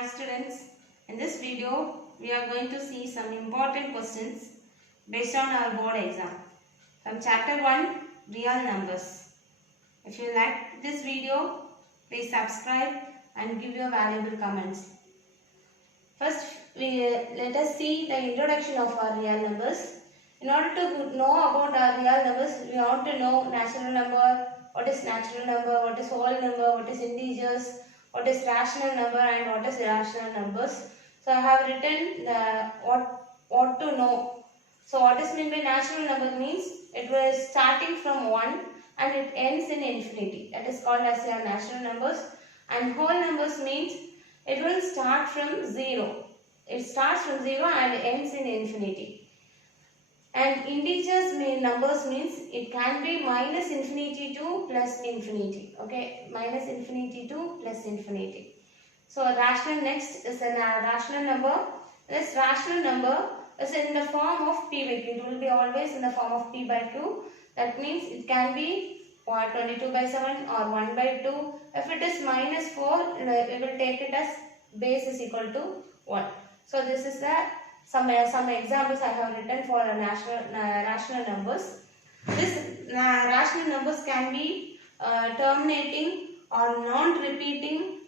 Hi students, in this video we are going to see some important questions based on our board exam from chapter 1 real numbers. If you like this video, please subscribe and give your valuable comments. First, let us see the introduction of our real numbers. In order to know about our real numbers, we want to know natural number, what is natural number, what is whole number, what is integers, what is rational number and what is irrational numbers. So I have written the what to know. So what is meant by natural number means it was starting from 1 and it ends in infinity. That is called as your natural numbers. And whole numbers means it will start from 0. It starts from 0 and ends in infinity. And integers numbers means it can be minus infinity to plus infinity. Okay, minus infinity to plus infinity. So rational next is a rational number. This rational number is in the form of p by q. It will be always in the form of p by q. That means it can be 22 by 7 or 1 by 2. If it is minus 4, we will take it as base is equal to 1. So this is the some examples I have written for rational numbers. This rational numbers can be terminating or non-terminating,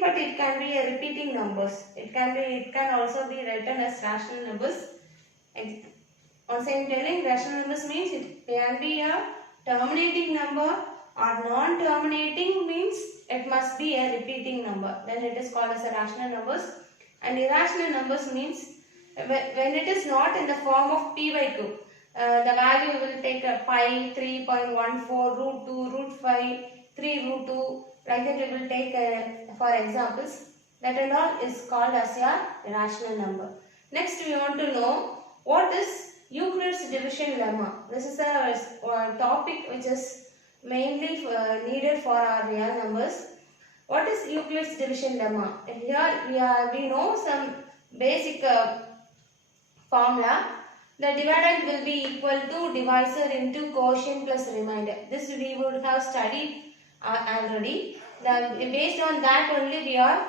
but it can be a repeating numbers. It can also be written as rational numbers. Once I am telling rational numbers means it can be a terminating number or non-terminating means it must be a repeating number. Then it is called as a rational numbers. And irrational numbers means when it is not in the form of p by q, the value will take a pi, 3.14, root 2, root 5, 3 root 2, like that it will take for examples. That and all is called as your irrational number. Next we want to know what is Euclid's division lemma. This is a topic which is mainly needed for our real numbers. What is Euclid's division lemma? Here we know some basic formula. The dividend will be equal to divisor into quotient plus remainder. This we would have studied already. Based on that only we are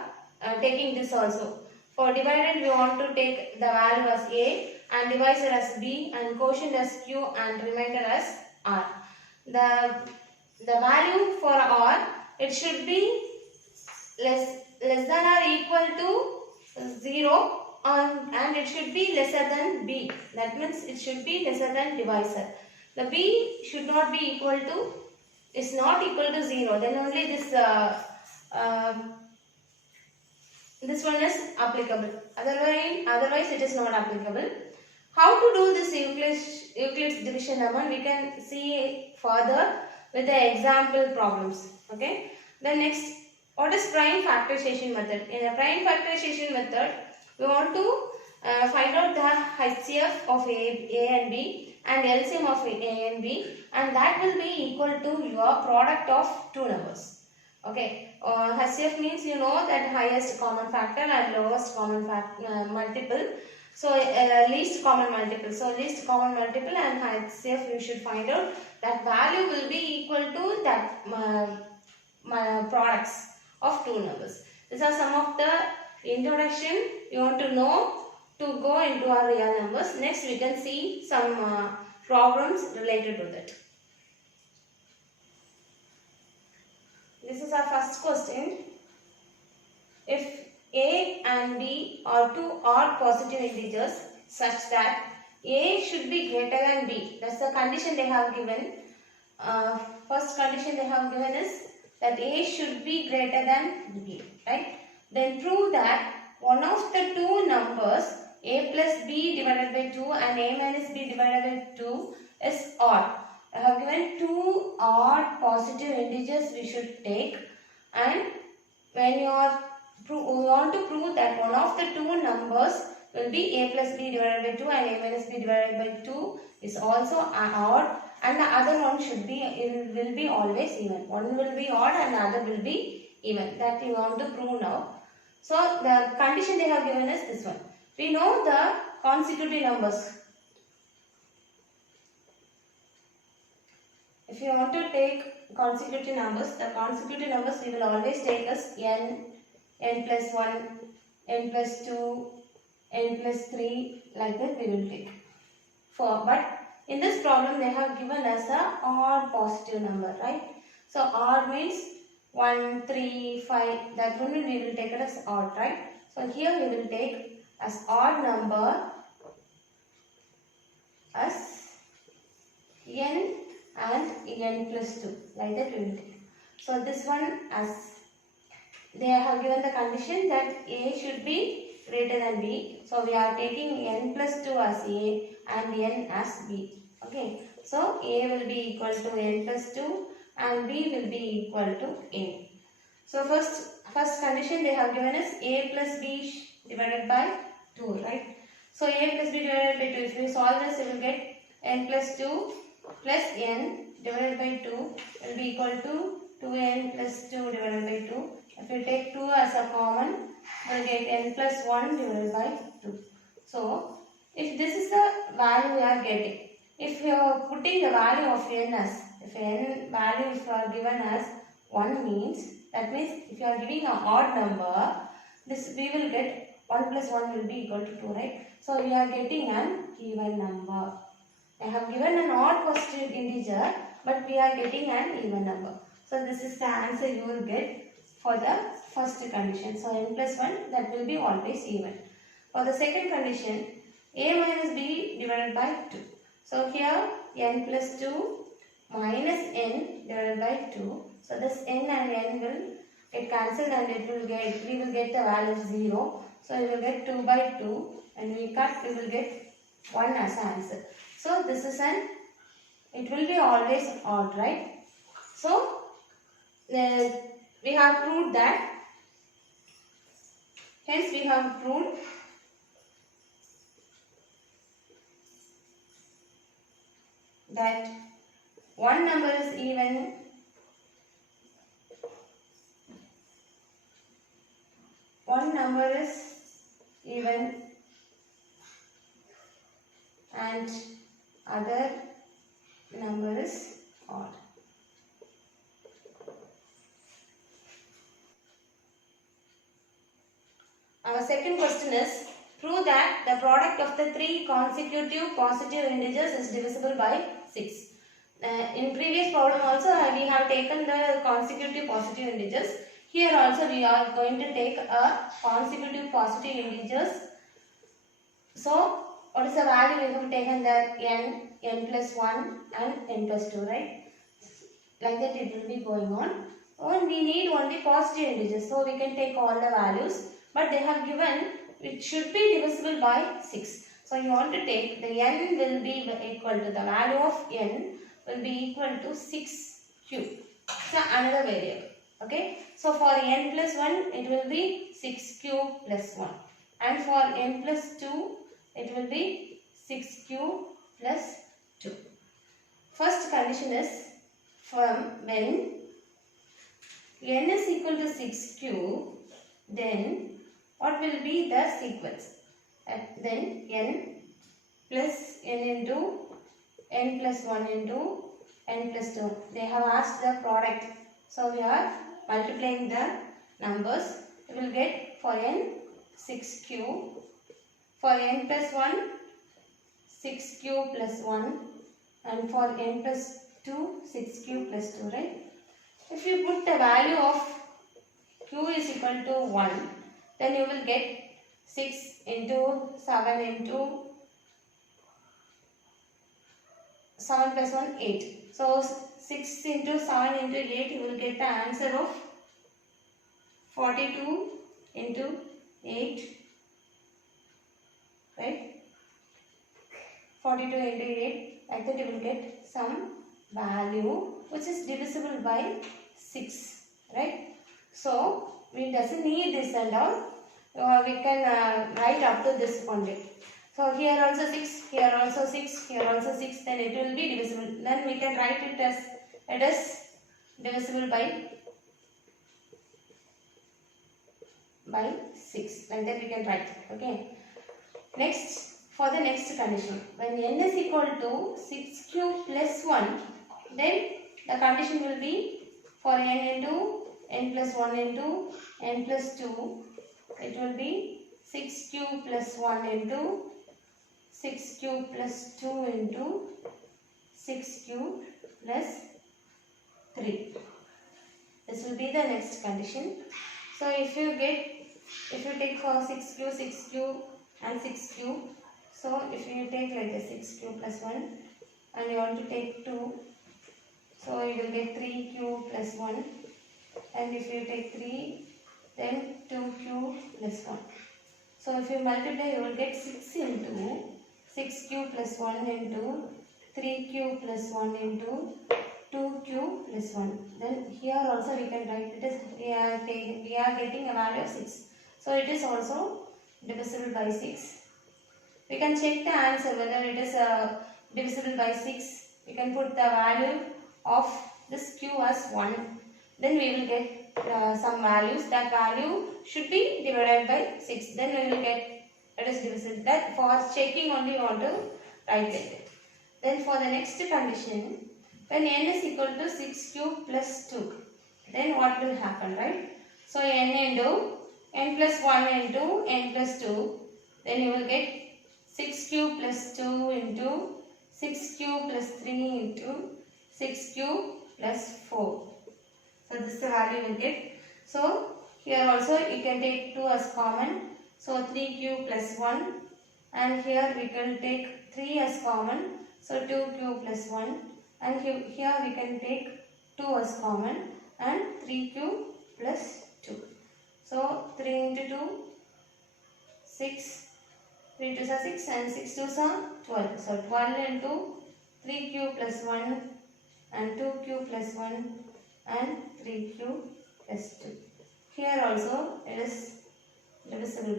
taking this also. For dividend we want to take the value as a and divisor as b and quotient as q and remainder as r. The value for r, it should be less than or equal to 0 and it should be lesser than b. That means it should be lesser than divisor. The b should not be equal to, is not equal to 0. Then only this one is applicable. Otherwise it is not applicable. How to do this Euclid's division lemma we can see further with the example problems. Okay. Then next, what is prime factorization method? In a prime factorization method, we want to find out the H.C.F of A and B and L.C.M of A and B, and that will be equal to your product of two numbers. Okay, H.C.F means you know that highest common factor and lowest common multiple. So least common multiple. So least common multiple and H.C.F you should find out that value will be equal to that products of two numbers. These are some of the introduction you want to know to go into our real numbers. Next we can see some problems related to that. This is our first question. If a and b are two odd positive integers such that a should be greater than b, that's the condition they have given. First condition they have given is that a should be greater than b, right? Then prove that one of the two numbers a plus b divided by 2 and a minus b divided by 2 is odd. I have given two odd positive integers we should take, and when you are we want to prove that one of the two numbers will be a plus b divided by 2 and a minus b divided by 2 is also odd, and the other one should be, it will be always even. One will be odd and the other will be even. That you want to prove now. So the condition they have given is this one. We know the consecutive numbers. If you want to take consecutive numbers, the consecutive numbers we will always take as n, n plus 1, n plus 2, n plus 3, like that we will take. But in this problem they have given us a odd positive number, right? So odd means 1, 3, 5, that one we will take it as odd, right? So here we will take as odd number as n and n plus 2, like that we will take. So this one, as they have given the condition that A should be greater than B. So we are taking n plus 2 as A and n as B. Okay. So A will be equal to n plus 2 and B will be equal to n. So first condition they have given us A plus B divided by 2, right? So A plus B divided by 2. If we solve this, we will get n plus 2 plus n divided by 2 will be equal to 2n plus 2 divided by 2. If we take 2 as a common, we will get n plus 1 divided by 2. So, if this is the value we are getting, if you are putting the value of n as, if n value is given as 1 means, that means if you are giving an odd number, this we will get 1 plus 1 will be equal to 2, right? So, we are getting an even number. I have given an odd positive integer, but we are getting an even number. So, this is the answer you will get for the first condition. So, n plus 1, that will be always even. For the second condition, a minus b divided by 2. So, here n plus 2 minus n divided by 2. So, this n and n will get cancelled and we will get the value of 0. So, we will get 2 by 2 and we will get 1 as an answer. So, this is it will be always odd, right? So, we have proved that, hence we have proved that one number is even and other number is odd. Our second question is, prove that the product of the three consecutive positive integers is divisible by 6. In previous problem also we have taken the consecutive positive integers. Here also we are going to take a consecutive positive integers. So, what is the value we have taken there? n plus 1 and n plus 2, right? Like that it will be going on. And we need only positive integers. So, we can take all the values. But they have given it should be divisible by 6. So, you want to take the n will be equal to the value of n will be equal to 6 cube. So, another variable. Okay. So, for n plus 1 it will be 6 cube plus 1. And for n plus 2 it will be 6 cube plus 2. First condition is, from when n is equal to 6 cube, then what will be the sequence? Then n plus n into n plus 1 into n plus 2. They have asked the product. So, we are multiplying the numbers. We will get for n 6 cube. For n plus 1, 6 cube plus 1. And for n plus 2, 6 cube plus 2, right? If you put the value of q is equal to 1, then you will get 6 into 7 into 7 plus 1, 8. So, 6 into 7 into 8, you will get the answer of 42 into 8, right? 42 into 8, like that you will get some value which is divisible by 6, right? So, we doesn't need this and all. We can write up to this only. So, here also 6, here also 6, here also 6, then it will be divisible. Then we can write it as divisible by 6. Like that we can write. Okay. Next, for the next condition, when n is equal to 6 cube plus 1, then the condition will be for n into n plus 1 into n plus 2. It will be 6 cube plus 1 into 6 cube plus 2 into 6 cube plus 3. This will be the next condition. So if you take for 6 cube and 6 cube. So if you take like a 6 cube plus 1 and you want to take 2. So you will get 3 cube plus 1. And if you take 3, then 2 cube plus 1. So if you multiply, you will get 6 into 6 cube plus 1 into 3 cube plus 1 into 2 cube plus 1. Then here also we can write it as we are getting a value of 6. So it is also divisible by 6. We can check the answer whether it is divisible by 6. We can put the value of this q as 1. Then we will get some values. That value should be divided by 6. Then we will get it is divisible. That for checking only you want to write it. Then for the next condition, when n is equal to 6 cube plus 2, then what will happen, right? So n into n plus 1 into n plus 2, then you will get 6 cube plus 2 into 6 cube plus 3 into 6 cube plus 4. So this is the value you will get. So here also you can take 2 as common. So 3 cube plus 1, and here we can take 3 as common. So 2 cube plus 1, and here we can take 2 as common and 3 cube plus 2. So 3 into 2, 6, 3 2s are 6 and 6 2s are 12. So 12 into 3 cube plus 1 and 2 cube plus 1 and 3 cube plus 2. Here also it is divisible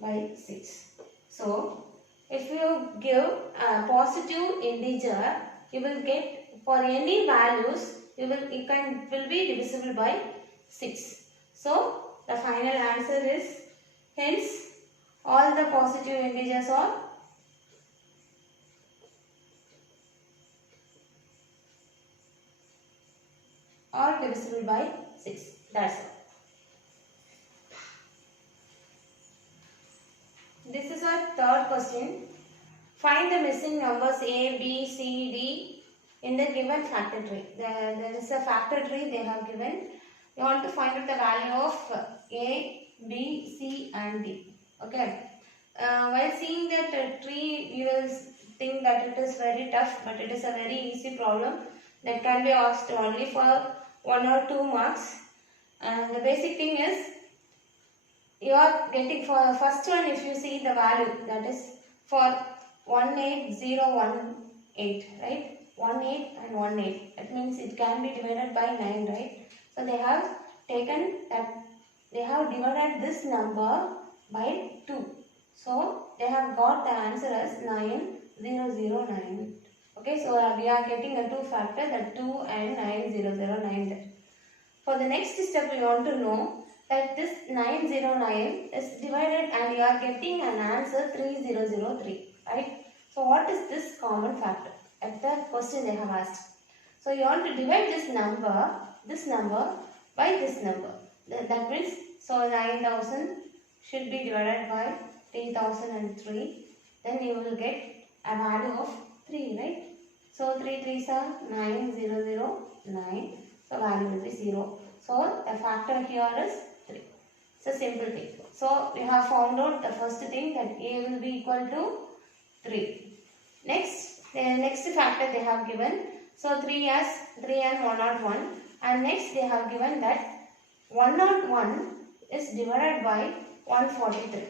by 6. So if you give a positive integer, you will get for any values will be divisible by 6. So the final answer is hence all the positive integers are divisible by 6. That's all. This is our third question. Find the missing numbers A, B, C, D in the given factor tree. There is a factor tree they have given. You want to find out the value of A, B, C and D. Okay. While seeing that tree, you will think that it is very tough, but it is a very easy problem that can be asked only for 1 or 2 marks. And the basic thing is, you are getting for the first one, if you see the value, that is for 18018, right? 18 and 18. That means it can be divided by 9, right? So they have taken that, they have divided this number by 2. So they have got the answer as 9009. Okay, so we are getting a 2 factor, that 2 and 9009 there. For the next step, we want to know that this 909 is divided and you are getting an answer 3003, right? So what is this common factor? At the question they have asked. So you want to divide this number by this number. That means, so 9000 should be divided by 3003. Then you will get a value of 3, right? So 3 3s are 9009. So value will be 0. So the factor here is 3. It's a simple thing. So we have found out the first thing, that A will be equal to 3. Next, the next factor they have given. So 3 as 3 and 101. And next they have given that 101 is divided by 143.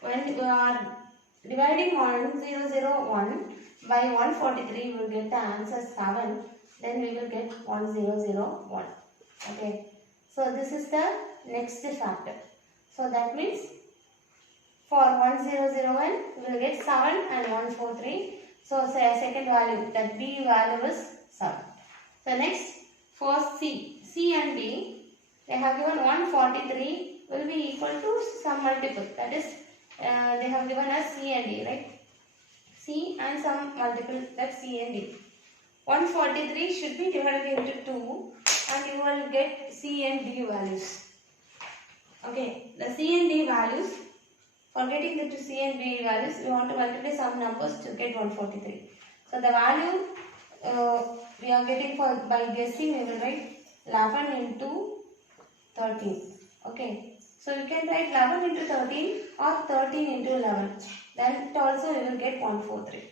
When you are dividing 1001 by 143, we will get the answer 7. Then we will get 1001. Okay. So this is the next factor. So that means for 1001, we will get 7 and 143. So say a second value, that B value is 7. So next for C and D, they have given 143 will be equal to some multiple. That is, they have given us C and D, right? C and some multiple, that's C and D. 143 should be divided into 2 and you will get C and D values. Okay, the C and D values, for getting the C and D values, we want to multiply some numbers to get 143. So the value we are getting for by guessing, we will write 11 into 13. Okay, so you can write 11 into 13 or 13 into 11. Then it also we will get 143.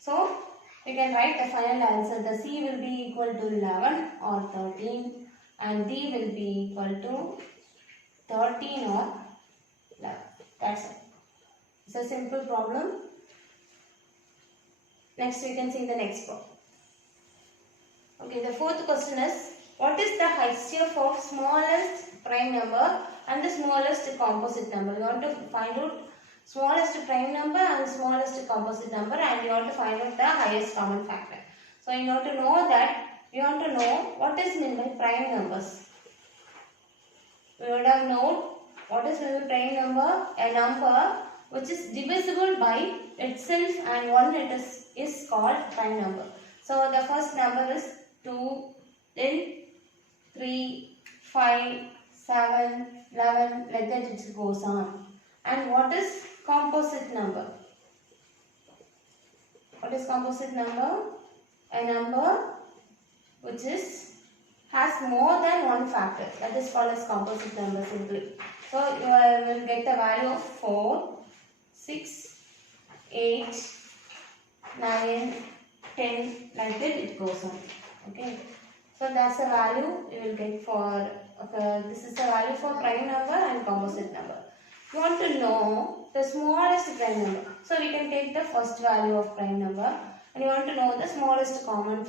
So we can write the final answer. The C will be equal to 11 or 13 and D will be equal to 13 or 11. That's it. It's a simple problem. Next we can see the next problem. Okay, the fourth question is, what is the H.C.F of smallest prime number and the smallest composite number? We want to find out smallest prime number and smallest composite number, and you want to find out the highest common factor. So in order to know that, you want to know what is meant by prime numbers. We would have known what is meant by prime number, a number which is divisible by itself and one it is called prime number. So the first number is 2, then 3, 5, 7, 11, like that it goes on. And what is composite number? What is composite number? A number which has more than one factor. That is called as composite number simply. So you will get the value of 4, 6, 8, 9, 10, like that it goes on. Okay. So that's the value you will get for, this is the value for prime number and composite number. You want to know the smallest prime number. So we can take the first value of prime number and you want to know the smallest common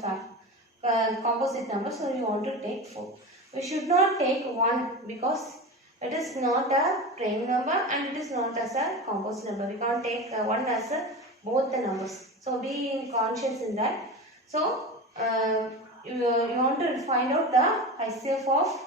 composite number. So you want to take 4. We should not take 1 because it is not a prime number and it is not as a composite number. We can't take 1 as both the numbers. So be conscious in that. So you want to find out the H.C.F of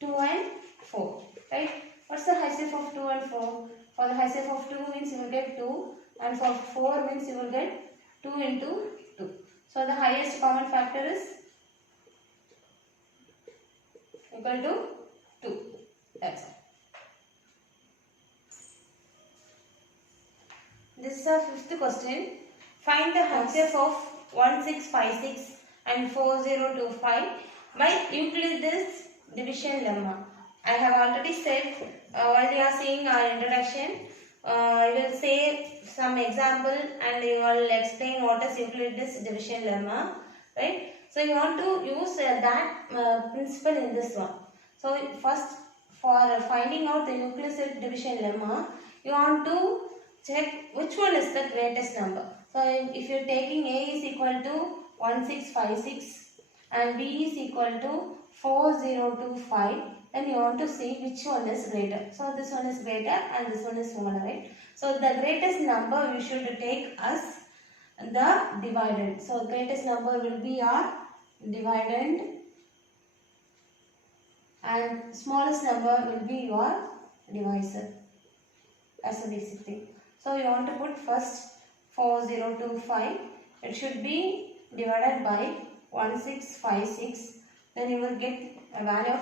2 and 4, right? What's the H.C.F of 2 and 4? For the H.C.F of 2 means you will get 2 and for 4 means you will get 2 into 2. So the highest common factor is equal to 2. That's all. This is our fifth question. Find the H.C.F of 1656 and 4025 by Euclid's division lemma. I have already said while you are seeing our introduction, I will say some example and you will explain what is Euclid's division lemma, right? So you want to use that principle in this one. So first, for finding out the Euclid's division lemma, you want to check which one is the greatest number. So if you are taking A is equal to 1656 and B is equal to 4025, then you want to see which one is greater. So this one is greater and this one is smaller, right? So the greatest number you should take as the dividend. So greatest number will be our dividend and smallest number will be your divisor. That's the basic thing. So you want to put first 4025. It should be divided by 1656. Then you will get a value of,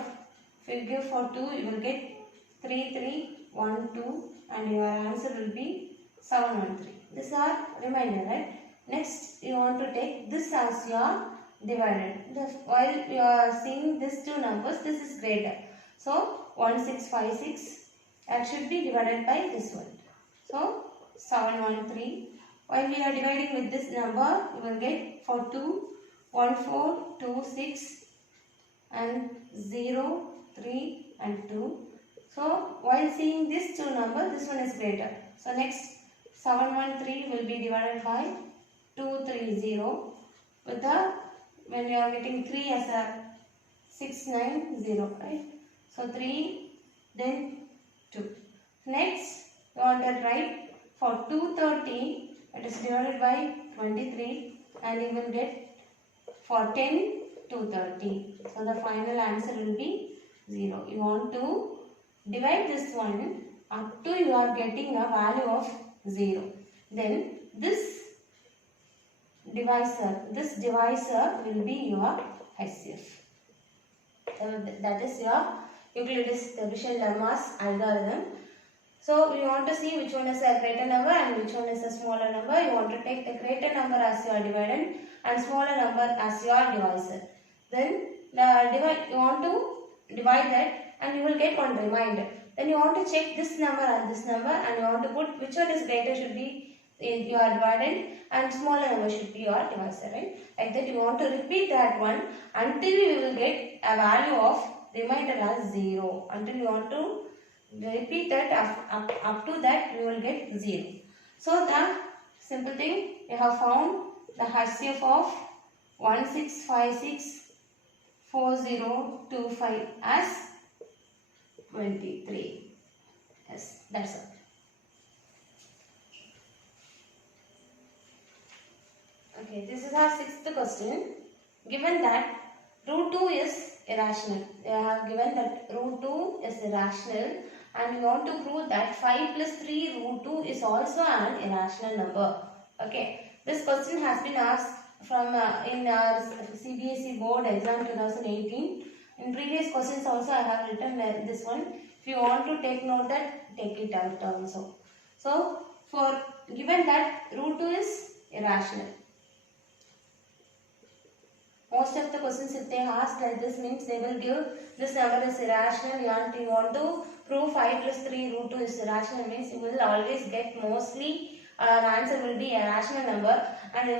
if you give for 2, you will get 3312 and your answer will be 713. This is our remainder, right? Next, you want to take this as your dividend. While you are seeing these two numbers, this is greater. So 1656, that should be divided by this one. So 713. While we are dividing with this number, you will get for 2, 1426 and 0, 3 and 2. So while seeing these two numbers, this one is greater. So next 713 will be divided by 230 with the, when you are getting 3 as a 690, right? So 3, then 2. Next, you want to write for 230, it is divided by 23 and you will get for 10, 230. So the final answer will be 0. You want to divide this one up to you are getting a value of 0. Then this divisor. This divisor will be your H.C.F. That is your Euclid's division lemmas algorithm. So we want to see which one is a greater number and which one is a smaller number. You want to take the greater number as your dividend and smaller number as your divisor. Then you want to divide that and you will get one remainder. Then you want to check this number and you want to put which one is greater should be your dividend and smaller number should be your divisor, right? Like that you want to repeat that one until you will get a value of remainder as 0. Until you want to repeat that up to that you will get 0. So the simple thing, you have found the H.C.F of 16564025 as 23. Yes, that's all. Okay, this is our sixth question. Given that root 2 is irrational. They have given that root 2 is irrational and we want to prove that 5 plus 3 root 2 is also an irrational number. Okay, this question has been asked from in our CBSE board exam 2018. In previous questions also I have written this one. If you want to take note that, take it out also. So, for given that root 2 is irrational. Most of the questions if they ask like this means they will give this number is irrational and you want to prove 5 plus 3 root 2 is irrational means you will always get mostly the answer will be a rational number and we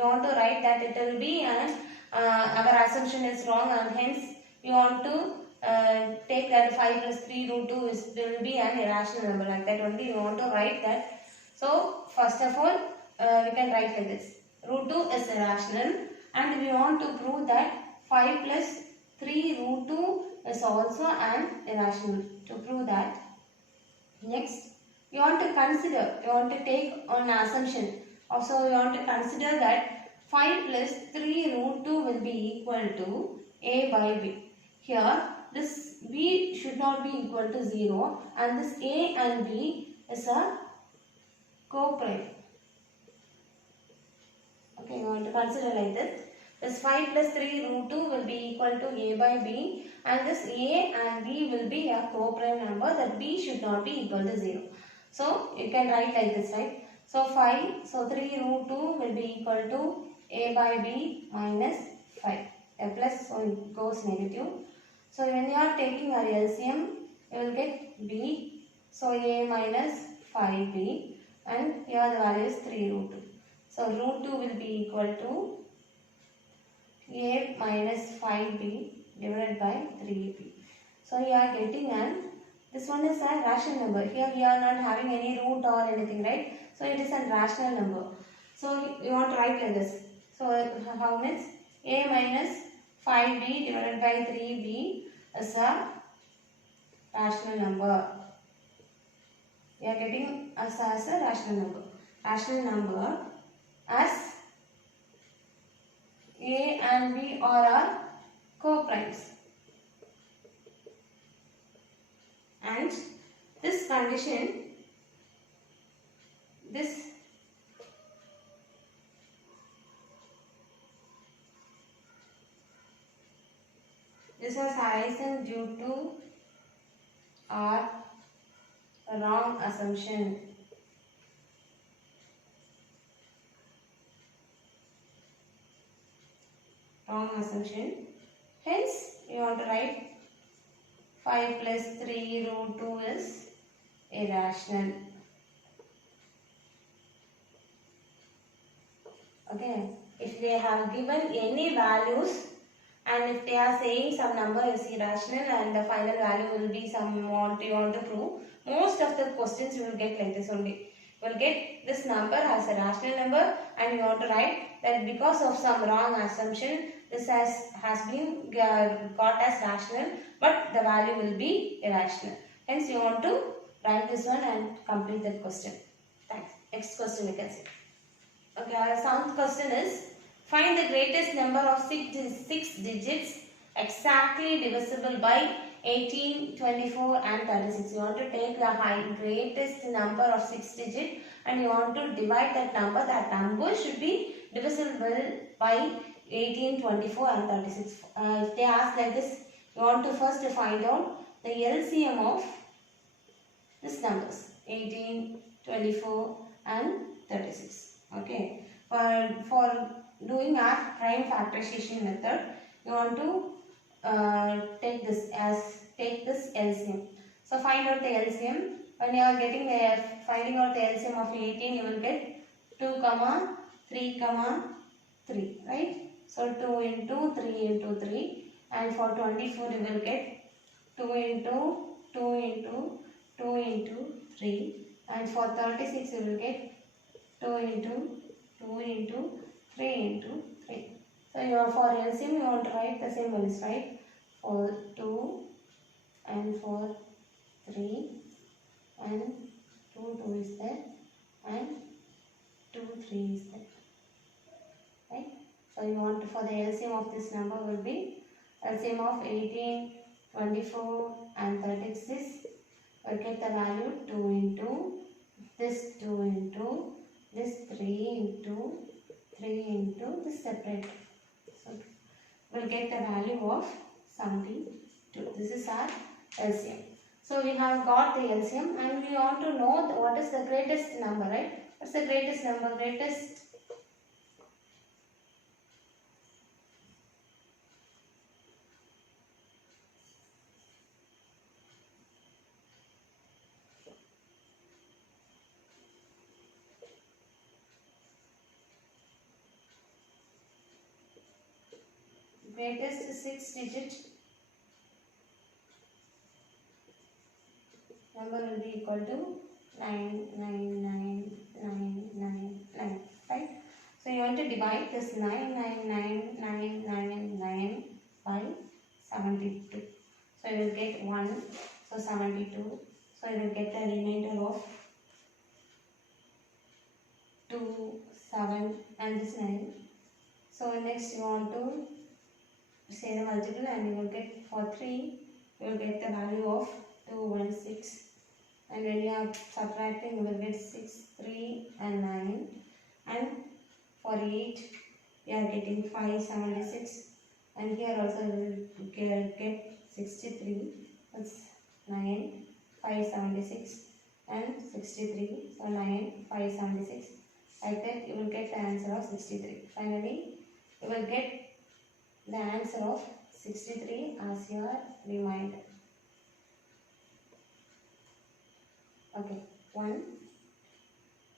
want to write that it will be and our assumption is wrong and hence we want to take that 5 plus 3 root 2 will be an irrational number, like that only you want to write that. So first of all we can write like this, root 2 is irrational and we want to prove that 5 plus 3 root 2 is also an irrational. To prove that, next you want to consider, you want to take on assumption. Also you want to consider that 5 plus 3 root 2 will be equal to a by b. Here this b should not be equal to 0 and this a and b is a co-prime. Okay, you want to consider like this. This 5 plus 3 root 2 will be equal to a by b and this a and b will be a co-prime number, that b should not be equal to 0. So you can write like this, right? So 3 root 2 will be equal to a by b minus 5. A plus, so it goes negative. So when you are taking our LCM, you will get b. So a minus 5b and here the value is 3 root 2. So root 2 will be equal to a minus 5b divided by 3b. So you are getting this one is a rational number. Here we are not having any root or anything, right? So it is a rational number. So you want to write like this. So how much? A minus 5b divided by 3b is a rational number. We are getting as a rational number. Rational number as a and b are our co-primes. And this condition, this has arisen due to our wrong assumption. Wrong assumption. Hence, you want to write 5 plus 3 root 2 is irrational. Okay. If they have given any values and if they are saying some number is irrational and the final value will be some you want to prove, most of the questions you will get like this only. You will get this number as a rational number and you want to write that because of some wrong assumption this has been got as rational but the value will be irrational. Hence you want to write this one and complete that question. Thanks. Next question we can see. Okay, our seventh question is, find the greatest number of 6 digits exactly divisible by 18, 24 and 36. You want to take the greatest number of 6 digits and you want to divide that number. That number should be divisible by 18, 24 and 36. If they ask like this, you want to first find out the LCM of these numbers 18, 24 and 36. Okay. For doing our prime factorization method, you want to take this LCM. So find out the LCM. When you are finding out the LCM of 18, you will get 2, 3, 3, right? So 2 into 3 into 3, and for 24 you will get 2 into 2 into 2 into 3, and for 36 you will get 2 into 2 into 3 into 3. So for LCM you want to write the same values, right? For 2 and for 3 and 2 is there and 2 3 is there, right? So you want to, for the LCM of this number will be LCM of 18, 24 and 36. We'll get the value 2 into this 2 into this 3 into 3 into this separate. So we'll get the value of 72. This is our LCM. So we have got the LCM and we want to know what is the greatest number, right? What's the greatest number? Greatest greatest 6-digit number will be equal to 99999, right? So you want to divide this 99999 by 72. So you will get 1, so 72. So you will get the remainder of 2, 7 and this 9. So next you want to say the multiple and you will get for 3, you will get the value of 216. And when you are subtracting, you will get 6, 3 and 9. And for 8, you are getting 576. And here also you will get 63. That's 9, 576 and 63. So 9, 576. Like that you will get the answer of 63. Finally, you will get the answer of 63 as your remainder. Okay, 1,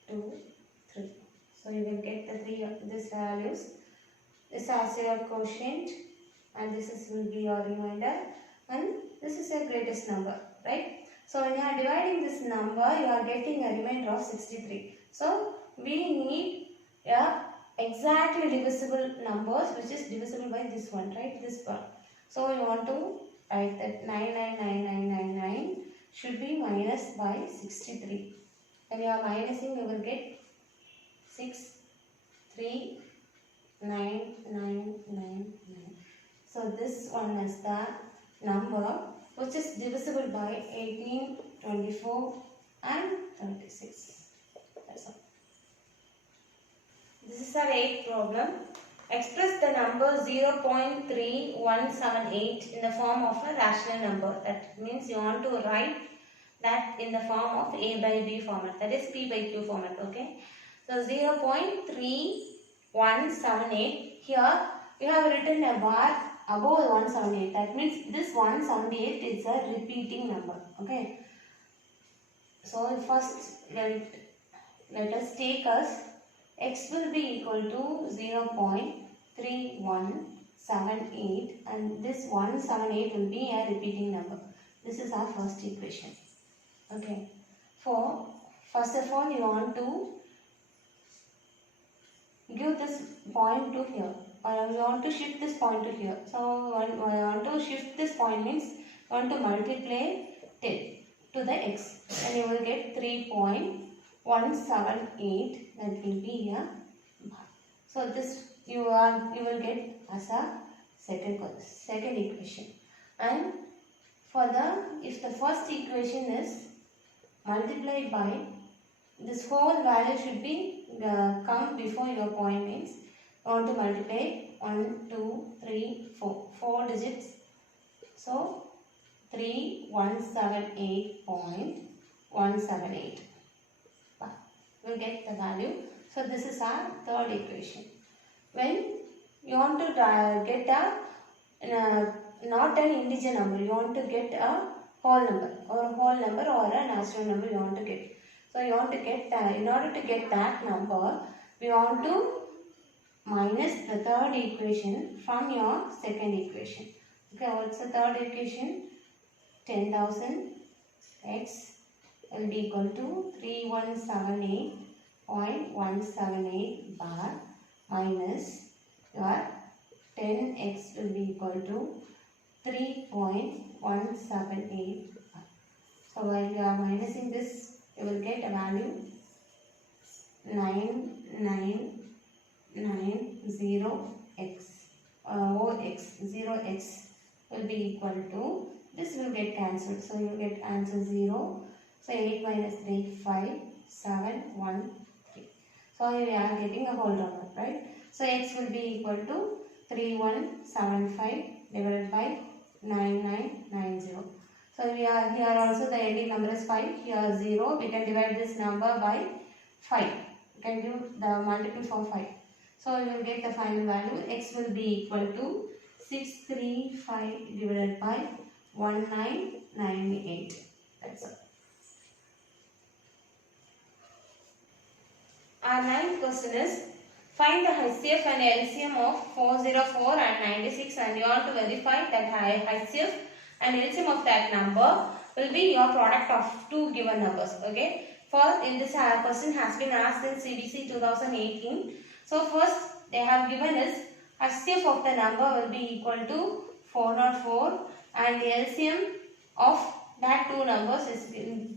2, 3. So you will get the these values. This is your quotient and this will be your remainder and this is your greatest number, right? So when you are dividing this number, you are getting a remainder of 63. So we need a exactly divisible numbers which is divisible by this one, right? This one. So you want to write that 999999 should be minus by 63. When you are minusing, you will get 6, 3, 9, 9, 9, 9. So this one is the number which is divisible by 18, 24 and 36. That's all. This is our 8th problem. Express the number 0.3178 in the form of a rational number. That means you want to write that in the form of A by B format. That is P by Q format. Okay. So 0.3178. Here we have written a bar above 178. That means this 178 is a repeating number. Okay. So first let us take as x will be equal to 0.3178 and this 178 will be a repeating number. This is our first equation. Okay. For first of all you want to give this point to here or you want to shift this point to here. So you want to shift this point means you want to multiply 10 to the x and you will get 3.178. That will be here. So this you will get as a second equation. And for if the first equation is multiplied by this whole value should be come before your point means You want to multiply 1, 2, 3, 4. 4 digits. So 3178.178. We'll get the value. So this is our third equation. When you want to get a not an integer number, you want to get a whole number or a natural number you want to get. So you want to get in order to get that number, we want to minus the third equation from your second equation. Okay, what's the third equation? 10,000 x will be equal to 3178.178 bar minus your 10x will be equal to 3.178 bar. So while you are minusing this, you will get a value 9990x. 0x will be equal to, this will get cancelled. So you will get answer 0. So 8 minus 3, 5, 7, 1, 3. So we are getting a whole number, right? So x will be equal to 3175 divided by 9990. So we are here also the ending number is 5. Here 0. We can divide this number by 5. We can do the multiple for 5. So we will get the final value. X will be equal to 635 divided by 1998. That's all. Our ninth question is, find the H.C.F and L.C.M of 404 and 96, and you want to verify that H.C.F and L.C.M of that number will be your product of two given numbers. Okay. In this question has been asked in CBSE 2018. So first they have given us H.C.F of the number will be equal to 404 and the LCM of that two numbers is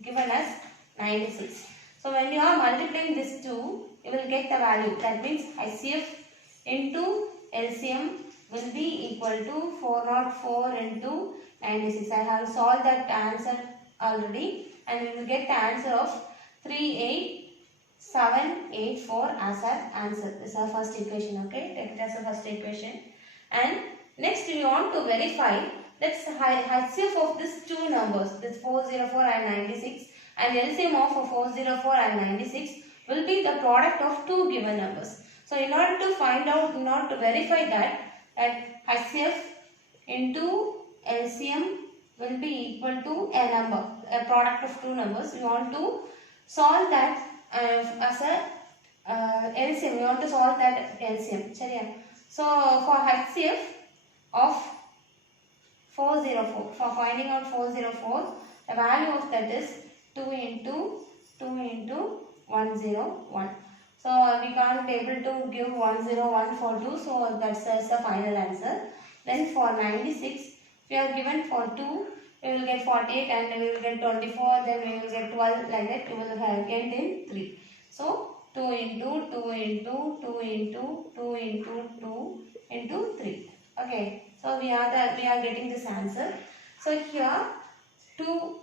given as 96. So when you are multiplying these two, you will get the value. That means H.C.F into LCM will be equal to 404 into 96. I have solved that answer already, and we will get the answer of 38784 as our answer. This is our first equation. Okay, take it as a first equation. And next we want to verify that H.C.F of these two numbers, this 404 and 96, and LCM of 404 and 96 will be the product of two given numbers. So in order to find out, in order to verify that H.C.F into LCM will be equal to a number, a product of two numbers, we want to solve that as a LCM. We want to solve that LCM. So for H.C.F of 404, for finding out 404, the value of that is 2 into 101. So we can't be able to give 101 for 2, so that's the final answer. Then for 96, we are given for 2, we will get 48 and we will get 24, then we will get 12, like that we will get in 3. So 2 into 2 into 2 into 2 into 2 into 3. Okay, so we are getting this answer. So here 2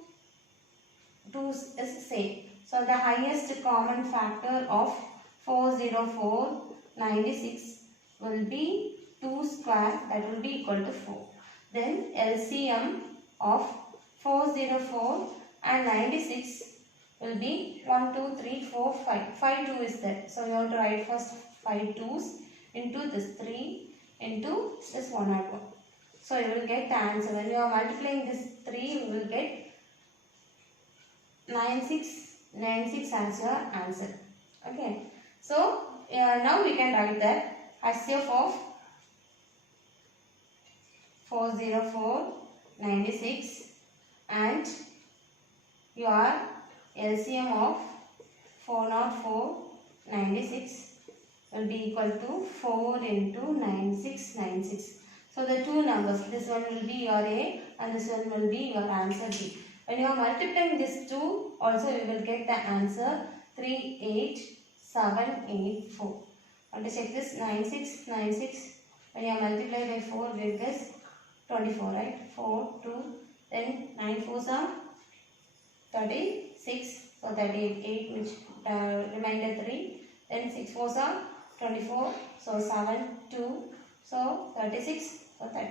is same. So the highest common factor of 404 96 will be 2 square, that will be equal to 4. Then LCM of 404 and 96 will be 1, 2, 3, 4, 5. 5 2 is there. So you have to write first 5 2's into this 3 into this 101. So you will get the answer. When you are multiplying this 3, you will get 96 as your answer. Okay. So now we can write that H.C.F of 404 96 and your LCM of 404 96 will be equal to 4 into 96. So the two numbers, this one will be your A and this one will be your answer B. When you are multiplying these two, also you will get the answer 38784. Want to check this? 96. When you are multiplied by 4, you will get 24, right? 4, 2, then 9 4s are 36. So 38, which remainder 3. Then 6 4s are 24. So 7, 2. So 36. So 30.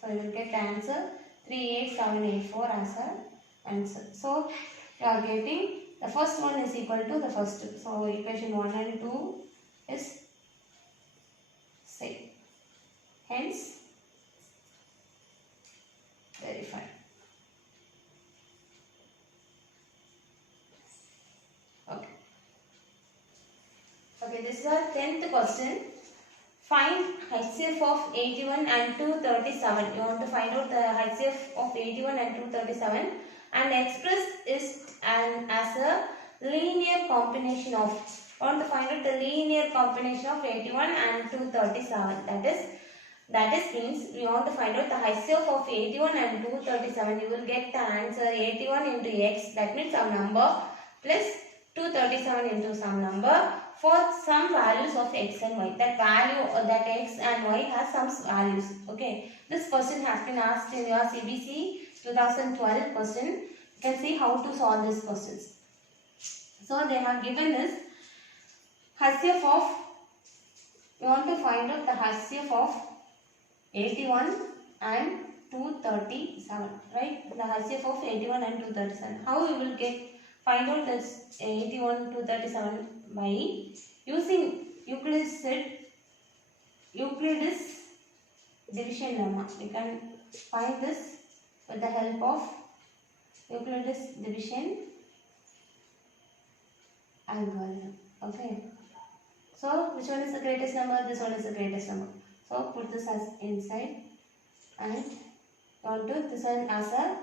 So you will get the answer 38784 as a answer. So you are getting the first one is equal to the first two. So equation 1 and 2 is same. Hence verified. Okay. Okay, this is our 10th question. Find H.C.F of 81 and 237. You want to find out the H.C.F of 81 and 237 and express it as a linear combination of. You want to find out the linear combination of 81 and 237. That is means we want to find out the H.C.F of 81 and 237. You will get the answer 81 into x, that means some number, plus 237 into some number for some values of x and y. That value or that x and y has some values. Okay. This question has been asked in your CBSE 2012 question. You can see how to solve these questions. So they have given this H.C.F of, we want to find out the H.C.F of 81 and 237, right? The H.C.F of 81 and 237. How we will find out this 81 237 by using Euclid's division lemma. We can find this with the help of Euclid's division algorithm. Okay. So which one is the greatest number? This one is the greatest number. So put this as inside and onto this one as a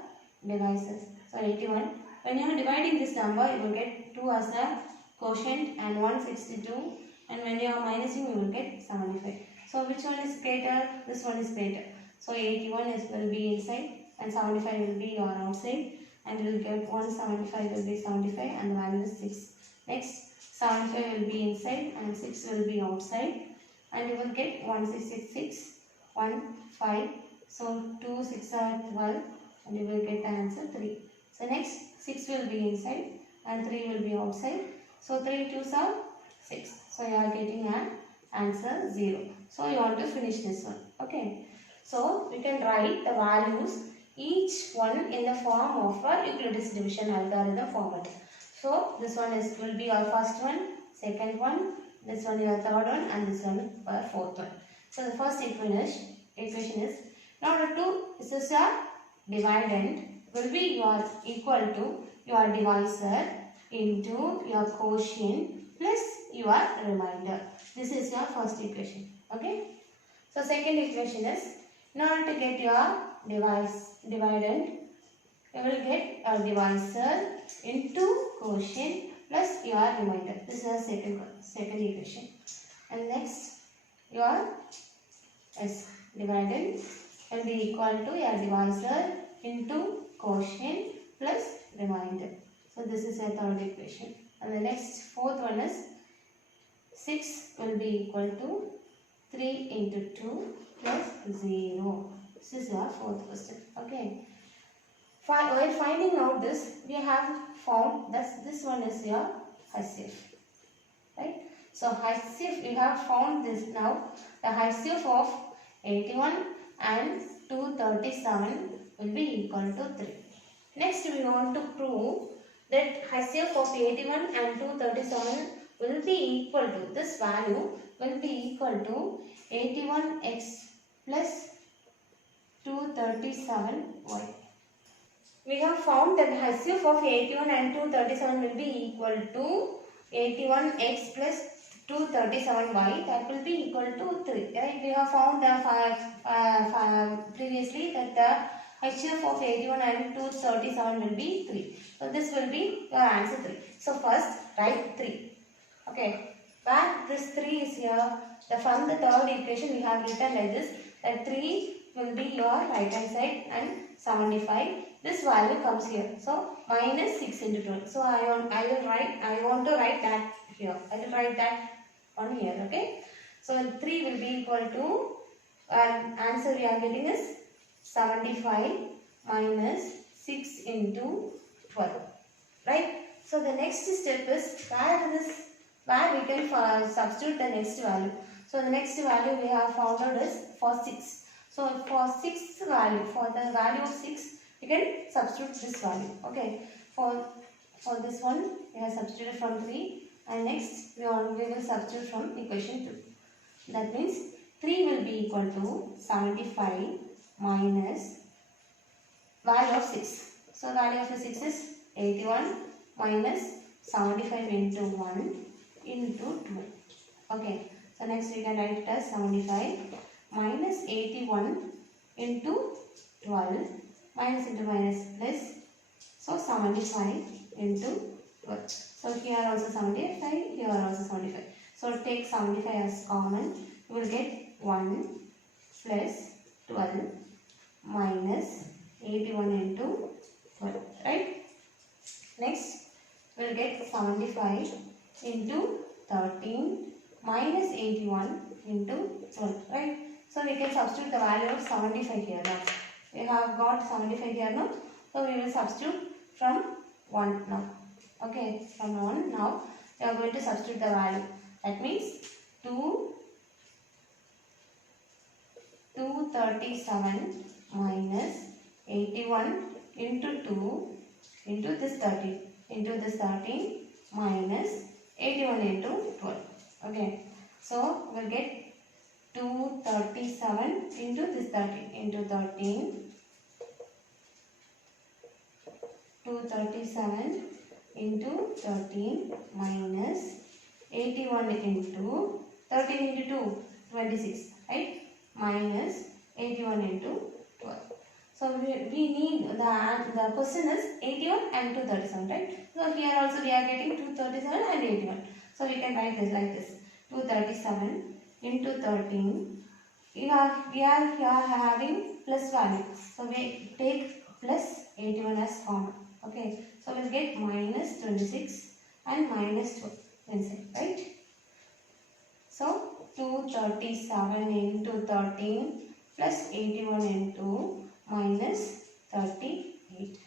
divisor. So 81. When you are dividing this number, you will get 2 as a quotient and 162. And when you are minusing, you will get 75. So which one is greater? This one is greater. So 81 will be inside and 75 will be your outside. And you will get 175 will be 75 and the value is 6. Next 75 will be inside and 6 will be outside. And you will get 1666, 1, 5. So 2, 6 are 12 and you will get the answer 3. So next 6 will be inside and 3 will be outside. So 3 2s are 6. So you are getting an answer 0. So you want to finish this one. Okay. So we can write the values each one in the form of a Euclid's division algorithm format. So this one will be our first one, second one, this one your third one and this one our fourth one. So the first equation is in order to, this is your dividend will be equal to your divisor into your quotient plus your remainder. This is your first equation. Okay. So second equation is in order to get your dividend, you will get a divisor into quotient plus your remainder. This is the second equation. And next your dividend will be equal to your divisor into quotient plus remainder. So this is your third equation. And the next fourth one is 6 will be equal to 3 into 2 plus 0. This is your fourth question. Okay. While finding out this, we have found that this one is your H.C.F. Right. So H.C.F, we have found this now. The H.C.F of 81 and 237 will be equal to 3. Next we want to prove that H.C.F of 81 and 237 will be equal to, this value will be equal to 81x plus 237y. We have found that H.C.F of 81 and 237 will be equal to 81x plus 237y, that will be equal to 3. Right? We have found previously that the H.C.F of 81 and 237 will be 3. So this will be your answer 3. So first write 3. Okay. Where this 3 is here, from the third equation we have written like this, that 3 will be your right hand side and 75. This value comes here. So minus 6 into 12. So I want to write that here. I will write that on here. Okay. So 3 will be equal to, answer we are getting is 75 minus 6 into 12. Right. So the next step is where this where we can substitute the next value. So the next value we have found out is for 6. So for 6 value, for the value of 6, we can substitute this value. Okay. For this one, we have substituted from 3, and next we will substitute from equation 2. That means 3 will be equal to 75 minus value of 6. So value of the 6 is 81 minus 75 into 1 into 12. Okay. So next we can write it as 75 minus 81 into 12 minus into minus plus. So 75 into 12. So here also 75, here also 75. So take 75 as common. You will get 1 plus 12 minus 81 into 12. Right? Next we will get 75 into 13 minus 81 into 12. Right? So we can substitute the value of 75 here now. We have got 75 here now. So we will substitute from 1 now. Okay, from 1 now we are going to substitute the value. That means 237 minus 81 into 2 into this 13 minus 81 into 12. Okay, so we will get 237 into this 13 into 13. 237 into 13 minus 81 into 13 into 2, 26, right? Minus 81 into 12. So we need the question is 81 and 237, right? So here also we are getting 237 and 81. So we can write this like this: 237 into 13. We are here having plus value. So we take plus 81 as common. Okay, so we'll get minus 26 and minus 26, right? So 237 into 13 plus 81 into minus 38.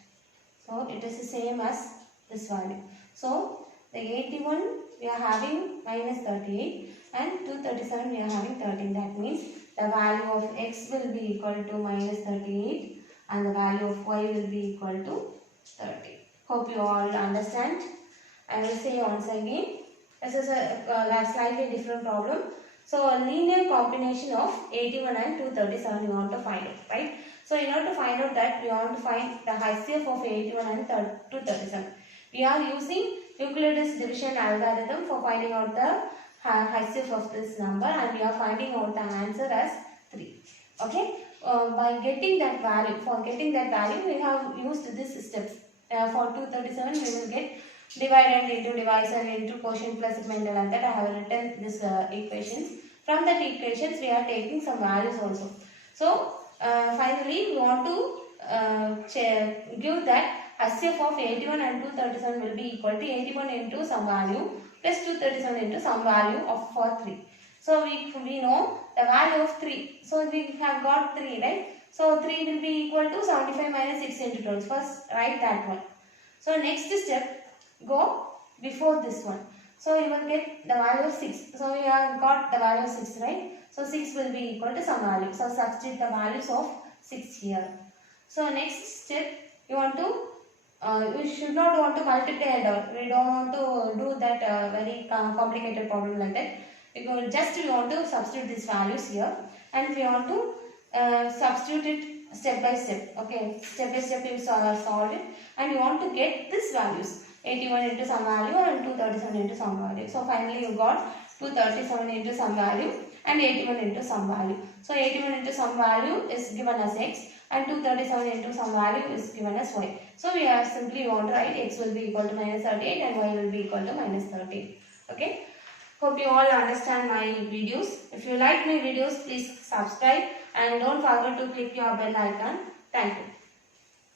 So it is the same as this value. So the 81 we are having minus 38 and 237 we are having 13. That means the value of x will be equal to minus 38 and the value of y will be equal to 30. Hope you all understand. I will say once again. This is a slightly different problem. So a linear combination of 81 and 237 we want to find out, right? So in order to find out that, we want to find the H.C.F of 81 and 237. We are using Euclid's division algorithm for finding out the H.C.F of this number, and we are finding out the answer as 3. Okay. By getting that value, we have used this steps. For 237 we will get dividend into divisor into quotient plus remainder, and that I have written this equations. From that equations we are taking some values also. So finally we want to give that H.C.F of 81 and 237 will be equal to 81 into some value plus 237 into some value of for 3. So we know the value of 3. So we have got 3, right? So 3 will be equal to 75 minus 6 into 12. First write that one. So next step, go before this one. So you will get the value of 6. So we have got the value of 6, right? So 6 will be equal to some value. So substitute the values of 6 here. So next step, you want to, we should not want to multiply and dot. We don't want to do that very complicated problem like that. We want to substitute these values here, and we want to substitute it step by step. Okay, step by step you solve it, and you want to get these values: 81 into some value and 237 into some value. So finally you got 237 into some value and 81 into some value. So 81 into some value is given as x, and 237 into some value is given as y. So we are simply want to write x will be equal to minus 38 and y will be equal to minus 13. Okay. Hope you all understand my videos. If you like my videos, please subscribe and don't forget to click your bell icon. Thank you.